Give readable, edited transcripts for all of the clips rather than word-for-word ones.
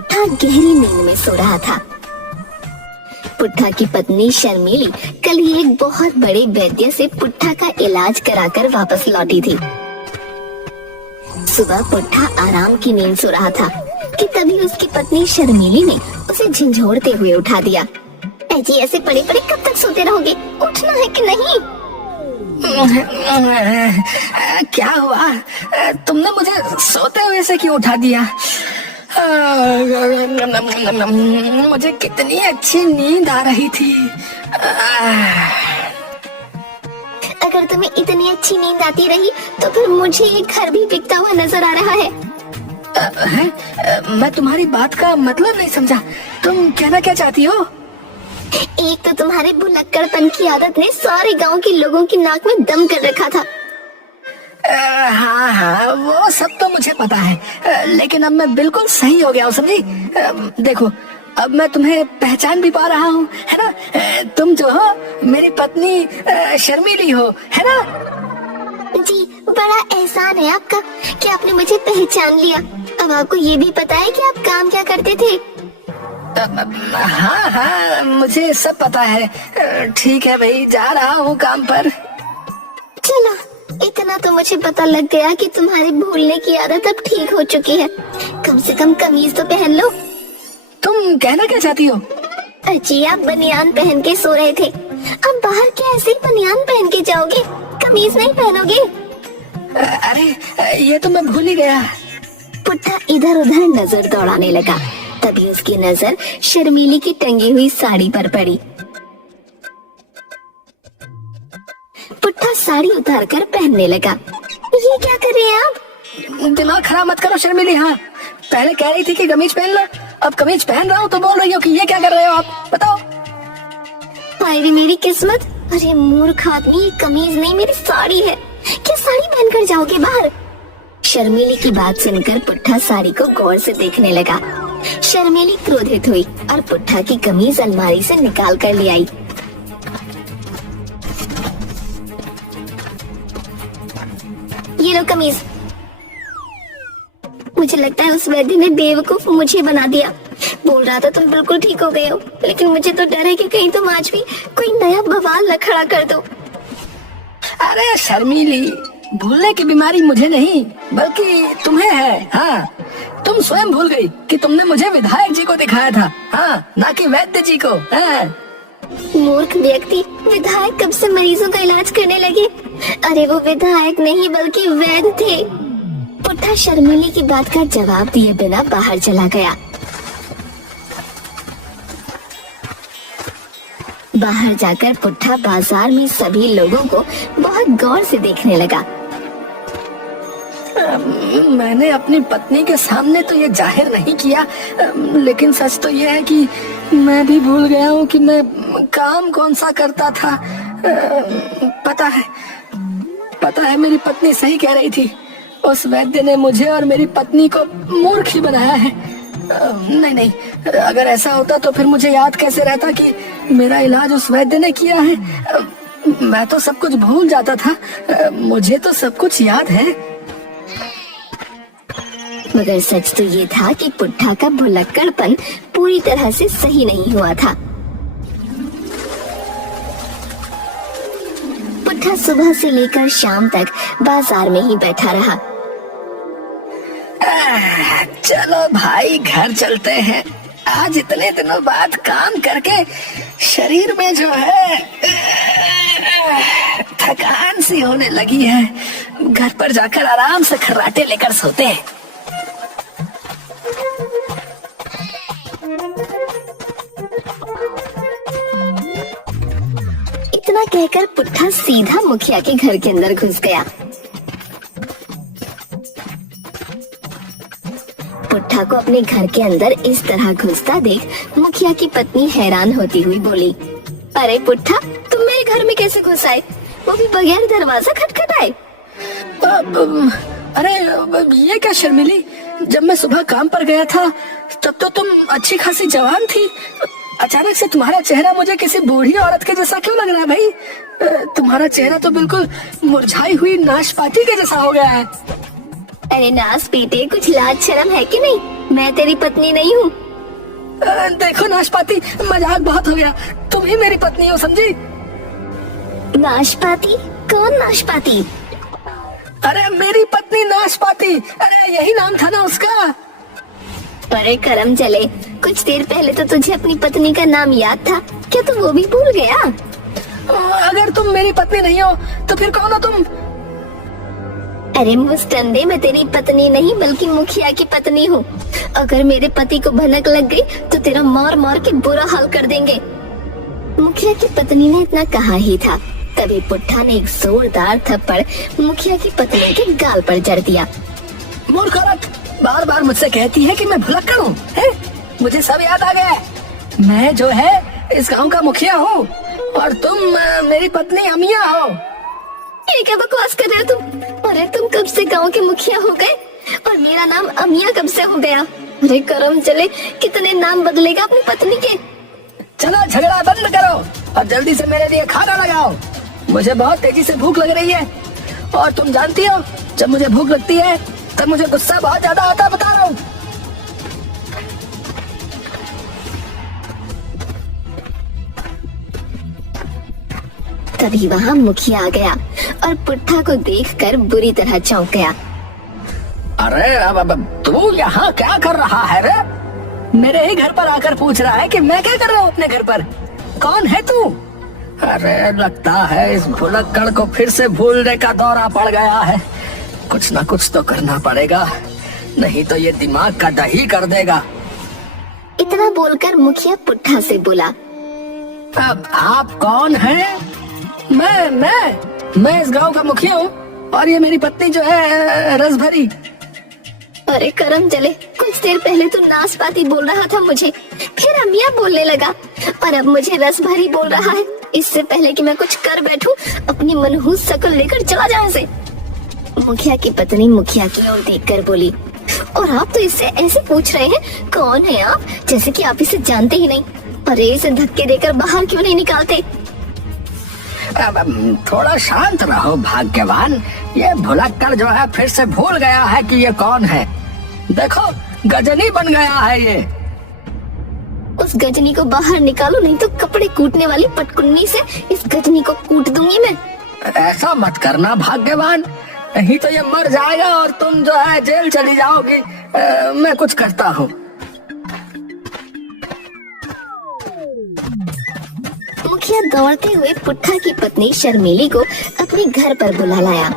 पुट्ठा गहरी नींद में सो रहा था। पुट्ठा की पत्नी शर्मिली कल ही एक बहुत बड़े वैद्य से पुट्ठा का इलाज कराकर वापस लौटी थी। सुबह पुट्ठा आराम की नींद सो रहा था कि तभी उसकी पत्नी शर्मिली ने उसे झंझोड़ते हुए उठा दिया। ऐजी ऐसे पड़े पड़े कब तक सोते रहोगे? उठना है कि नहीं? क्या हुआ? तुमने मुझे सोते हुए से क्यों उठा दिया? मुझे कितनी अच्छी नींद आ रही थी। अगर तुम्हें इतनी अच्छी नींद आती रही तो फिर मुझे ये घर भी बिकता हुआ नजर आ रहा है। मैं तुम्हारी बात का मतलब नहीं समझा। तुम कहना क्या चाहती हो? एक तो तुम्हारे भुलक्कड़पन की आदत ने सारे गांव के लोगों की नाक में दम कर रखा था। हाँ, वो सब तो मुझे पता है, लेकिन अब मैं बिल्कुल सही हो गया हूँ, समझी? देखो, अब मैं तुम्हें पहचान भी पा रहा हूँ, है ना? तुम जो हो मेरी पत्नी शर्मिली हो, है ना? जी, बड़ा एहसान है आपका कि आपने मुझे पहचान लिया। अब आपको ये भी पता है कि आप काम क्या करते थे? हाँ, मुझे सब पता है। ठीक है भाई, जा रहा हूँ काम पर। चलो, इतना तो मुझे पता लग गया कि तुम्हारी भूलने की आदत अब ठीक हो चुकी है। कम से कम कमीज तो पहन लो। तुम कहना क्या चाहती हो? जी, आप बनियान पहन के सो रहे थे। अब बाहर क्या ऐसे ही बनियान पहन के जाओगे? कमीज नहीं पहनोगे? अरे ये तो मैं भूल ही गया। पुट्ठा इधर उधर नजर दौड़ाने लगा। तभी उसकी नजर शर्मिली की टंगी हुई साड़ी पर पड़ी। पुट्ठा साड़ी उतार कर पहनने लगा। ये क्या कर रहे हैं आप? दिमाग खराब मत करो शर्मिली। हाँ, पहले कह रही थी कि कमीज पहन लो, अब कमीज पहन रहा हूँ तो बोल रही हो कि ये क्या कर रहे हो आप? बताओ। हाय मेरी किस्मत। अरे मूर्ख आदमी, ये कमीज नहीं मेरी साड़ी है। क्या साड़ी पहनकर जाओगे बाहर? शर्मिली की बात सुनकर पुट्ठा साड़ी को गौर से देखने लगा। शर्मिली क्रोधित हुई और पुट्ठा की कमीज अलमारी से निकाल कर ले आई। ये लो कमीज। मुझे लगता है उस वैद्य ने बेवकूफ मुझे बना दिया। बोल रहा था तुम बिल्कुल ठीक हो गए हो, लेकिन मुझे तो डर है कि कहीं तुम आज भी कोई नया बवाल न खड़ा कर दो। अरे शर्मिली, भूलने की बीमारी मुझे नहीं बल्कि तुम्हें है। हाँ, तुम स्वयं भूल गई कि तुमने मुझे विधायक जी को दिखाया था, हाँ, ना कि वैद्य जी को। हाँ। मूर्ख व्यक्ति, विधायक कब से मरीजों का इलाज करने लगे? अरे वो विधायक नहीं बल्कि वैद्य थे। पुट्ठा शर्मिली की बात का जवाब दिए बिना बाहर चला गया। बाहर जाकर पुट्ठा बाजार में सभी लोगों को बहुत गौर से देखने लगा। मैंने अपनी पत्नी के सामने तो ये जाहिर नहीं किया, लेकिन सच तो ये है कि मैं भी भूल गया हूँ कि मैं काम कौन सा करता था। पता है मेरी पत्नी सही कह रही थी। उस वैद्य ने मुझे और मेरी पत्नी को मूर्ख ही बनाया है। नहीं, अगर ऐसा होता तो फिर मुझे याद कैसे रहता कि मेरा इलाज उस वैद्य ने किया है। मैं तो सब कुछ भूल जाता था। मुझे तो सब कुछ याद है। मगर सच तो ये था कि पुट्ठा का भुलक्कड़पन पूरी तरह से सही नहीं हुआ था। पुट्ठा सुबह से लेकर शाम तक बाजार में ही बैठा रहा। चलो भाई, घर चलते हैं। आज इतने दिनों बाद काम करके शरीर में जो है थकान सी होने लगी है। घर पर जाकर आराम से खर्राटे लेकर सोते हैं। इतना कहकर पुट्ठा सीधा मुखिया के घर के अंदर घुस गया। पुट्ठा को अपने घर के अंदर इस तरह घुसता देख मुखिया की पत्नी हैरान होती हुई बोली, अरे पुट्ठा, तुम मेरे घर में कैसे घुस आए? वो भी बगैर दरवाजा खटखटाए। अरे ये क्या शर्मिली, जब मैं सुबह काम पर गया था तब तो तुम अच्छी खासी जवान थी। अचानक से तुम्हारा चेहरा मुझे किसी बूढ़ी औरत के जैसा क्यों लग रहा है भाई? तुम्हारा चेहरा तो बिल्कुल मुरझाई हुई नाशपाती के जैसा हो गया है। अरे नाश बेटे, कुछ लाज शर्म है कि नहीं? मैं तेरी पत्नी नहीं हूँ। देखो नाशपाती, मजाक बहुत हो गया। तुम ही मेरी पत्नी हो, समझी? नाशपाती? कौन नाशपाती? अरे मेरी पत्नी नाशपाती, अरे यही नाम था ना उसका। अरे करम चले, कुछ देर पहले तो तुझे अपनी पत्नी का नाम याद था, क्या तू वो भी भूल गया? अगर तुम मेरी पत्नी नहीं हो तो फिर कौन हो तुम? अरे मुस्तंदे, मैं तेरी पत्नी नहीं बल्कि मुखिया की पत्नी हूँ। अगर मेरे पति को भनक लग गई तो तेरा मार मार के बुरा हाल कर देंगे। मुखिया की पत्नी ने इतना कहा ही था, तभी पुट्ठा ने एक जोरदार थप्पड़ मुखिया की पत्नी के गाल पर जड़ दिया। मूर्ख औरत, बार बार मुझसे कहती है कि मैं भुलक्कड़ हूँ, मुझे सब याद आ गया है। मैं जो है इस गांव का मुखिया हूँ और तुम मेरी पत्नी अमिया हो। ये क्या बकवास कर रहे हो तुम? अरे तुम कब से गांव के मुखिया हो गए और मेरा नाम अमिया कब से हो गया? अरे करम चले, कितने नाम बदलेगा अपनी पत्नी के? चलो झगड़ा बंद करो और जल्दी से मेरे लिए खाना लगाओ। मुझे बहुत तेजी से भूख लग रही है और तुम जानती हो जब मुझे भूख लगती है तब मुझे गुस्सा बहुत ज्यादा आता है, बता रहा हूँ। तभी वहाँ मुखिया आ गया और पुट्ठा को देखकर बुरी तरह चौंक गया। अरे अब तू यहाँ क्या कर रहा है रे? मेरे ही घर पर आकर पूछ रहा है कि मैं क्या कर रहा हूँ अपने घर पर। कौन है तू? अरे लगता है इस भुलक्कड़ को फिर से भूलने का दौरा पड़ गया है। कुछ ना कुछ तो करना पड़ेगा, नहीं तो ये दिमाग का दही कर देगा। इतना बोलकर मुखिया पुट्ठा से बोला, अब आप कौन हैं? मैं इस गांव का मुखिया हूँ और ये मेरी पत्नी जो है रसभरी। अरे करम चले, कुछ देर पहले तो नाशपाती बोल रहा था मुझे, फिर अमिया बोलने लगा और अब मुझे रसभरी बोल रहा है। इससे पहले कि मैं कुछ कर बैठूं, अपनी मनहूस शकल लेकर चला जाए इसे। मुखिया की पत्नी मुखिया की ओर देखकर बोली, और आप तो इससे ऐसे पूछ रहे हैं कौन है आप, जैसे कि आप इसे जानते ही नहीं। अरे इसे धक्के देकर बाहर क्यों नहीं निकालते? अब थोड़ा शांत रहो भाग्यवान, ये भुलक्कड़ जो है फिर से भूल गया है कि ये कौन है। देखो गजनी बन गया है ये। उस गजनी को बाहर निकालो, नहीं तो कपड़े कूटने वाली पटकुन्नी से इस गजनी को कूट दूंगी मैं। ऐसा मत करना भाग्यवान, नहीं तो ये मर जाएगा और तुम जो है जेल चली जाओगी। मैं कुछ करता हूँ। मुखिया दौड़ते हुए पुट्ठा की पत्नी शर्मीली को अपने घर पर बुला लाया।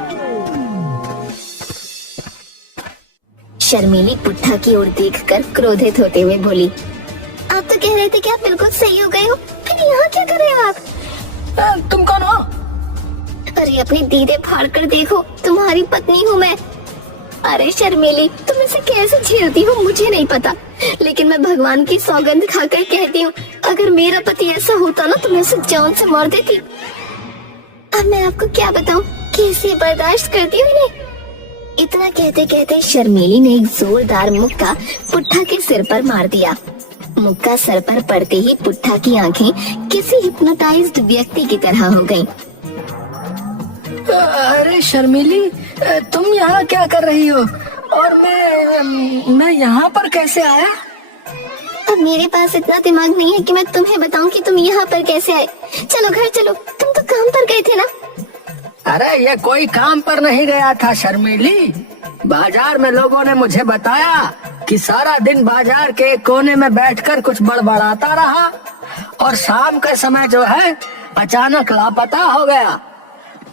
शर्मीली पुट्ठा की ओर देखकर क्रोधित होते हुए बोली, आप तो कह रहे थे कि आप बिल्कुल सही हो गए हो, फिर यहाँ क्या कर रहे हो आप? तुम कौन हो? अरे अपनी दीदे फाड़ कर देखो, तुम्हारी पत्नी हूँ मैं। अरे शर्मीली, तुम इसे कैसे झेलती हो मुझे नहीं पता, लेकिन मैं भगवान की सौगंध खाकर कहती हूँ, अगर मेरा पति ऐसा होता ना तो मैं उसे जान से मार देती। अब मैं आपको क्या बताऊँ, कैसे बर्दाश्त करती हूँ इन्हें। इतना कहते कहते शर्मीली ने एक जोरदार मुक्का पुट्ठा के सिर पर मार दिया। मुक्का सर पर पड़ते ही पुट्ठा की आंखें किसी हिप्नोटाइज्ड व्यक्ति की तरह हो गईं। अरे शर्मीली, तुम यहाँ क्या कर रही हो और मैं यहाँ पर कैसे आया? अब मेरे पास इतना दिमाग नहीं है कि मैं तुम्हें बताऊं कि तुम यहाँ पर कैसे आए। चलो घर चलो, तुम तो काम पर गए थे ना। अरे ये कोई काम पर नहीं गया था शर्मीली, बाजार में लोगों ने मुझे बताया कि सारा दिन बाजार के कोने में बैठकर कुछ बड़बड़ाता रहा और शाम के समय जो है अचानक लापता हो गया।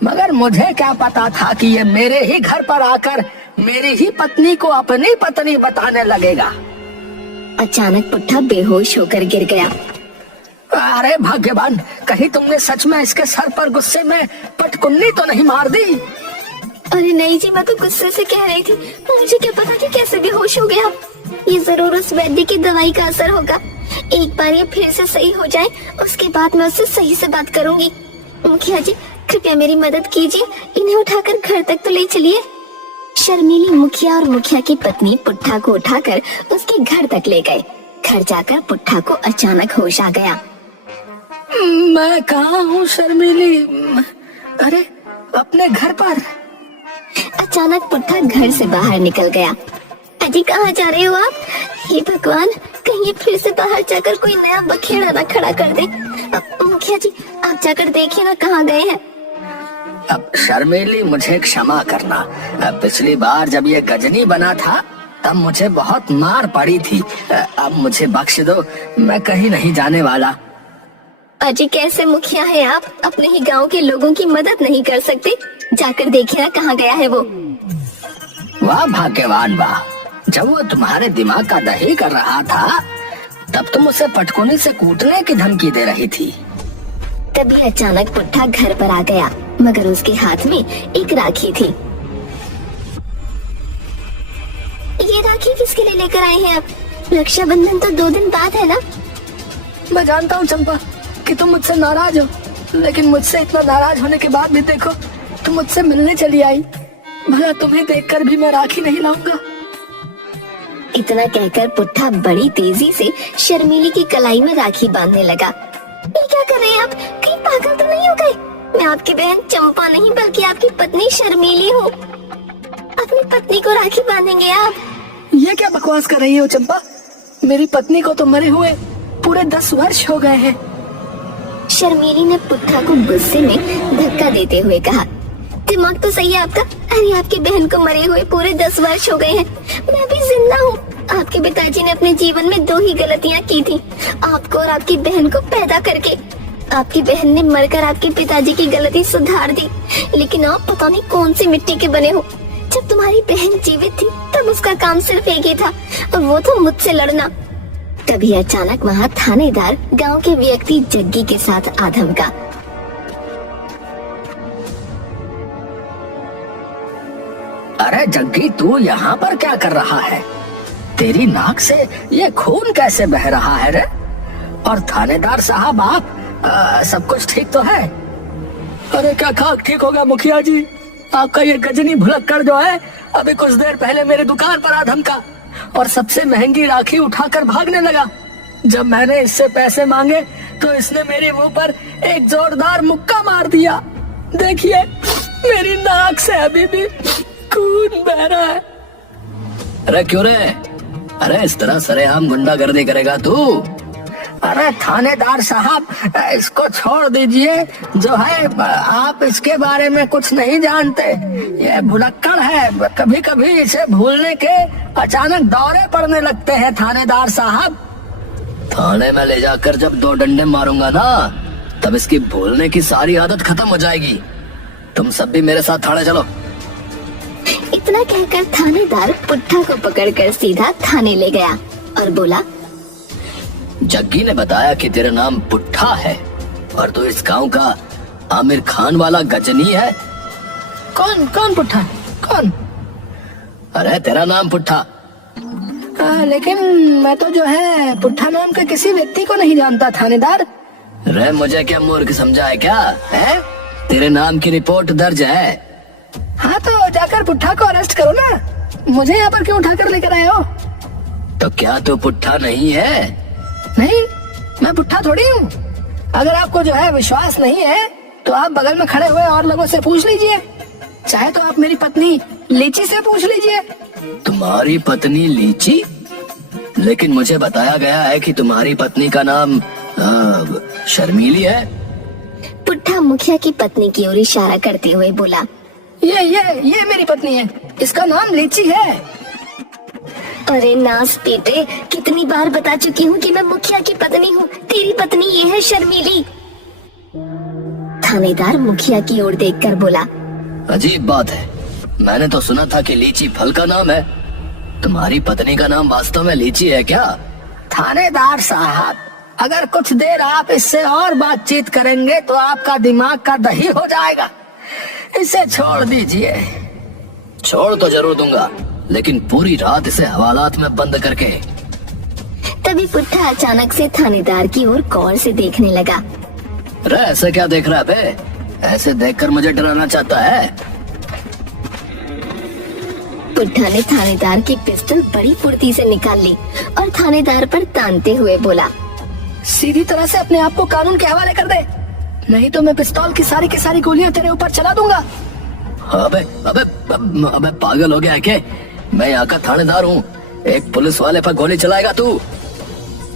मगर मुझे क्या पता था कि ये मेरे ही घर पर आकर मेरी ही पत्नी को अपनी पत्नी बताने लगेगा। अचानक पुट्ठा बेहोश होकर गिर गया। अरे भाग्यवान, कहीं तुमने सच में इसके सर पर गुस्से में पटकुन्नी तो नहीं मार दी? अरे नहीं जी, मैं तो गुस्से से कह रही थी, मुझे क्या पता कि कैसे बेहोश हो गया। ये जरूर उस वैद्य की दवाई का असर होगा। एक बार ये फिर से सही हो जाए उसके बाद मैं उससे सही से बात करूंगी। मुखिया जी कृपया मेरी मदद कीजिए, इन्हें उठाकर घर तक तो ले चलिए। शर्मीली मुखिया और मुखिया की पत्नी पुट्ठा को उठाकर उसके घर तक ले गए। घर जाकर पुट्ठा को अचानक होश आ गया। मैं कहाँ हूँ शर्मीली? अरे अपने घर पर। अचानक पुट्ठा घर से बाहर निकल गया। अजी कहाँ जा रहे हो आप? हे भगवान, कहीं ये फिर से बाहर जाकर कोई नया बखेड़ा ना खड़ा कर दे। मुखिया जी आप जाकर देखिए ना कहाँ गए हैं। अब शर्मीली मुझे क्षमा करना। अब पिछली बार जब ये गजनी बना था तब मुझे बहुत मार पड़ी थी। अब मुझे बख्श दो, मैं कहीं नहीं जाने वाला। अजी कैसे मुखिया है आप? अपने ही गांव के लोगों की मदद नहीं कर सकते? जाकर देखिए ना कहाँ गया है वो। वाह भाग्यवान वाह, जब वो तुम्हारे दिमाग का दही कर रहा था तब तुम उसे पटकोनी से कूटने की धमकी दे रही थी। तभी अचानक पुट्ठा घर पर आ गया, मगर उसके हाथ में एक राखी थी। ये राखी किसके लिए लेकर आए हैं आप? रक्षाबंधन तो 2 दिन बाद है ना? मैं जानता हूँ चंपा कि तुम मुझसे नाराज हो, लेकिन मुझसे इतना नाराज होने के बाद भी देखो तुम मुझसे मिलने चली आई। भला तुम्हें देखकर भी मैं राखी नहीं लाऊंगा? इतना कहकर पुट्ठा बड़ी तेजी से शर्मीली की कलाई में राखी बांधने लगा। ये क्या कर रहे हैं आप? कहीं पागल तो नहीं हो गए? मैं आपकी बहन चंपा नहीं बल्कि आपकी पत्नी शर्मीली हूँ। अपनी पत्नी को राखी बांधेंगे आप? ये क्या बकवास कर रही हो चंपा? मेरी पत्नी को तो मरे हुए पूरे 10 वर्ष हो गए हैं। शर्मीली ने पुट्ठा को गुस्से में धक्का देते हुए कहा, दिमाग तो सही है आपका। अरे आपकी बहन को मरे हुए पूरे 10 वर्ष हो गए हैं। मैं भी जिंदा हूँ। आपके पिताजी ने अपने जीवन में 2 ही गलतियाँ की थी, आपको और आपकी बहन को पैदा करके। आपकी बहन ने मरकर आपके पिताजी की गलती सुधार दी, लेकिन आप पता नहीं कौन सी मिट्टी के बने हो। जब तुम्हारी बहन जीवित थी तब उसका काम सिर्फ एक ही था, और वो था मुझसे लड़ना। तभी अचानक वहाँ थानेदार गांव के व्यक्ति जग्गी के साथ आ धमका। अरे जग्गी, तू यहाँ पर क्या कर रहा है? तेरी नाक से ये खून कैसे बह रहा है रे? और थानेदार साहब आप सब कुछ ठीक तो है? अरे क्या खाक ठीक होगा मुखिया जी? आपका ये गजनी भुलक्कड़ जो है अभी कुछ देर पहले मेरी दुकान पर आ धमका और सबसे महंगी राखी उठाकर भागने लगा। जब मैंने इससे पैसे मांगे तो इसने मेरे मुंह पर एक जोरदार मुक्का मार दिया। देखिए मेरी नाक से अभी भी खून बह रहा है। अरे क्यों रे? अरे इस तरह सरेआम गुंडागर्दी करेगा तू? अरे थानेदार साहब, इसको छोड़ दीजिए। जो है आप इसके बारे में कुछ नहीं जानते। ये भुलक्कड़ है, कभी कभी इसे भूलने के अचानक दौरे पड़ने लगते हैं थानेदार साहब। थाने में ले जाकर जब 2 डंडे मारूंगा ना तब इसकी भूलने की सारी आदत खत्म हो जाएगी। तुम सब भी मेरे साथ थाने चलो। इतना कहकर थानेदार पुट्ठा को पकड़कर सीधा थाने ले गया और बोला, जग्गी ने बताया कि तेरा नाम पुट्ठा है और तू इस गांव का आमिर खान वाला गजनी है। कौन कौन पुट्ठा? कौन? अरे तेरा नाम पुट्ठा। लेकिन मैं तो जो है पुट्ठा नाम के किसी व्यक्ति को नहीं जानता थानेदार। रे मुझे क्या मूर्ख समझा है क्या? है? तेरे नाम की रिपोर्ट दर्ज है। हाँ तो जाकर पुट्ठा को अरेस्ट करो ना। मुझे यहाँ पर क्यों उठाकर लेकर आए हो? तो क्या तू पुट्ठा नहीं है? नहीं, मैं पुट्ठा थोड़ी हूँ। अगर आपको जो है विश्वास नहीं है तो आप बगल में खड़े हुए और लोगों से पूछ लीजिए। चाहे तो आप मेरी पत्नी लीची से पूछ लीजिए। तुम्हारी पत्नी लीची? लेकिन मुझे बताया गया है कि तुम्हारी पत्नी का नाम शर्मीली है। पुट्ठा मुखिया की पत्नी की ओर इशारा करते हुए बोला, ये मेरी पत्नी है, इसका नाम लीची है। अरे नास बेटे, कितनी बार बता चुकी हूँ कि मैं मुखिया की पत्नी हूँ। तेरी पत्नी ये है शर्मीली। थानेदार मुखिया की ओर देखकर बोला, अजीब बात है, मैंने तो सुना था कि लीची फल का नाम है। तुम्हारी पत्नी का नाम वास्तव में लीची है क्या? थानेदार साहब, अगर कुछ देर आप इससे और बातचीत करेंगे तो आपका दिमाग का दही हो जाएगा। इसे छोड़ दीजिए। छोड़ तो जरूर दूंगा, लेकिन पूरी रात इसे हवालात में बंद करके। तभी पुट्ठा अचानक से थानेदार की ओर गौर से देखने लगा। रे ऐसे क्या देख रहा है बे? ऐसे देखकर मुझे डराना चाहता है? पुट्ठा ने थानेदार की पिस्टल बड़ी फुर्ती से निकाल ली और थानेदार पर तानते हुए बोला, सीधी तरह से अपने आप को कानून के हवाले कर दे, नहीं तो मैं पिस्तौल की सारी गोलियां तेरे ऊपर चला दूंगा। अबे अबे अबे पागल हो गया है क्या? मैं यहाँ का थानेदार हूँ, एक पुलिस वाले पर गोली चलाएगा तू?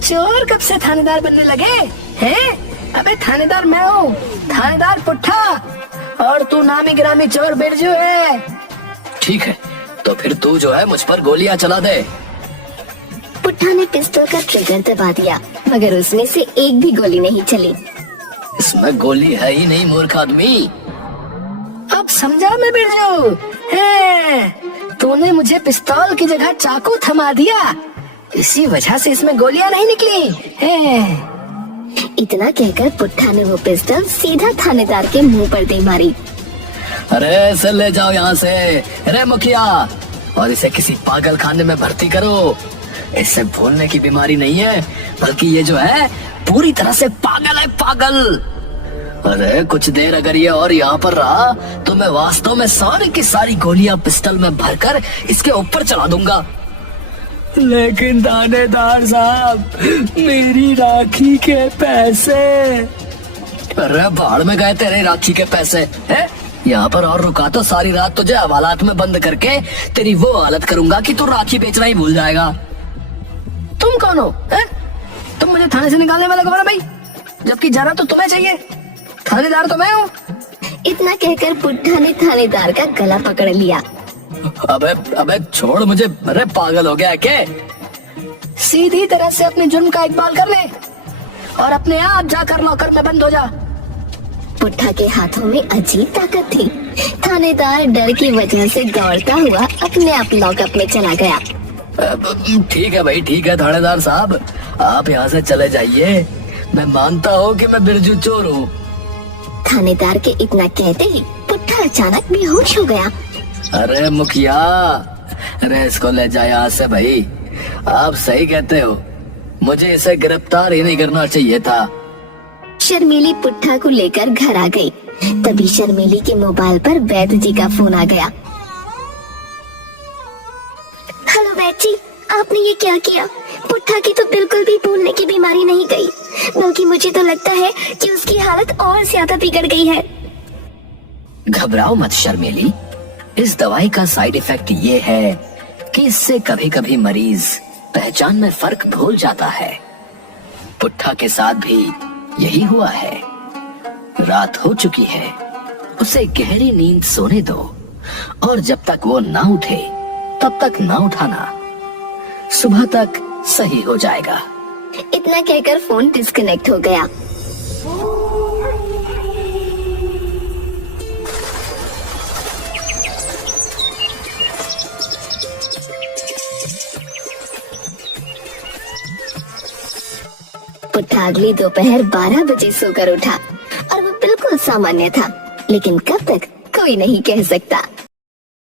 चोर कब से थानेदार बनने लगे हैं? अबे थानेदार मैं हूँ, थानेदार पुट्ठा, और तू नामी गिरामी चोर बिरजू है। ठीक है, तो फिर तू जो है मुझ पर गोलियां चला दे। पुट्ठा ने पिस्टल का ट्रिगर दबा दिया, मगर उसमें से एक भी गोली नहीं चली। इसमें गोली है ही नहीं मूर्ख आदमी। अब समझा मैं बिरजू है, तूने मुझे पिस्तौल की जगह चाकू थमा दिया, इसी वजह से इसमें गोलियां नहीं निकली है। इतना कहकर पुट्ठा ने वो पिस्टल सीधा थानेदार के मुंह पर दे मारी। अरे इसे ले जाओ यहाँ से, अरे मुखिया, और इसे किसी पागल खाने में भर्ती करो। इससे भूलने की बीमारी नहीं है, बल्कि ये जो है पूरी तरह से पागल है, पागल। अरे कुछ देर अगर ये और यहाँ पर रहा तो मैं वास्तव में सारी की सारी गोलियां पिस्टल में भरकर इसके ऊपर चला दूंगा। लेकिन थानेदार साहब, मेरी राखी के पैसे। अरे बाहर में गए तेरे राखी के पैसे हैं? यहाँ पर और रुका तो सारी रात तुझे हवालात में बंद करके तेरी वो हालत करूंगा कि तू राखी बेचना ही भूल जाएगा। तुम कौन हो है? तुम मुझे थाने से निकालने वाले कौन हो भाई? जबकि जाना तो तुम्हें चाहिए, थानेदार तो मैं हूँ। इतना कहकर पुट्ठा ने थानेदार का गला पकड़ लिया। अबे अबे छोड़ मुझे, अरे पागल हो गया है क्या? सीधी तरह से अपने जुर्म का इकबाल कर ले और अपने आप जाकर लॉकर में बंद हो जा। पुट्ठा के हाथों में अजीब ताकत थी। थानेदार डर की वजह से दौड़ता हुआ अपने आप लॉकअप में चला गया। ठीक है भाई, ठीक है थानेदार साहब, आप यहाँ से चले जाइए। मैं मानता हूँ कि मैं बिरजू चोर हूँ। थानेदार के इतना कहते ही पुट्ठा अचानक बेहोश हो गया। अरे मुखिया, अरे इसको ले जाए यहाँ से भाई। आप सही कहते हो, मुझे इसे गिरफ्तार ही नहीं करना चाहिए था। शर्मीली पुट्ठा को लेकर घर आ गई। तभी शर्मीली के मोबाइल पर वैद्य जी का फोन आ गया। हेलो वैद्य जी, आपने ये क्या किया? पुट्ठा की तो बिल्कुल भी भूलने की बीमारी नहीं गई, बल्कि मुझे तो लगता है कि उसकी हालत और ज्यादा बिगड़ गई है। घबराओ मत शर्मीली, इस दवाई का साइड इफेक्ट ये है कि इससे कभी कभी मरीज पहचान में फर्क भूल जाता है। पुट्ठा के साथ भी यही हुआ है। रात हो चुकी है, उसे गहरी नींद सोने दो, और जब तक वो ना उठे तब तक ना उठाना। सुबह तक सही हो जाएगा। इतना कहकर फोन डिस्कनेक्ट हो गया। पुट्ठा अगली दोपहर 12 बजे सोकर उठा और वो बिल्कुल सामान्य था, लेकिन कब तक कोई नहीं कह सकता।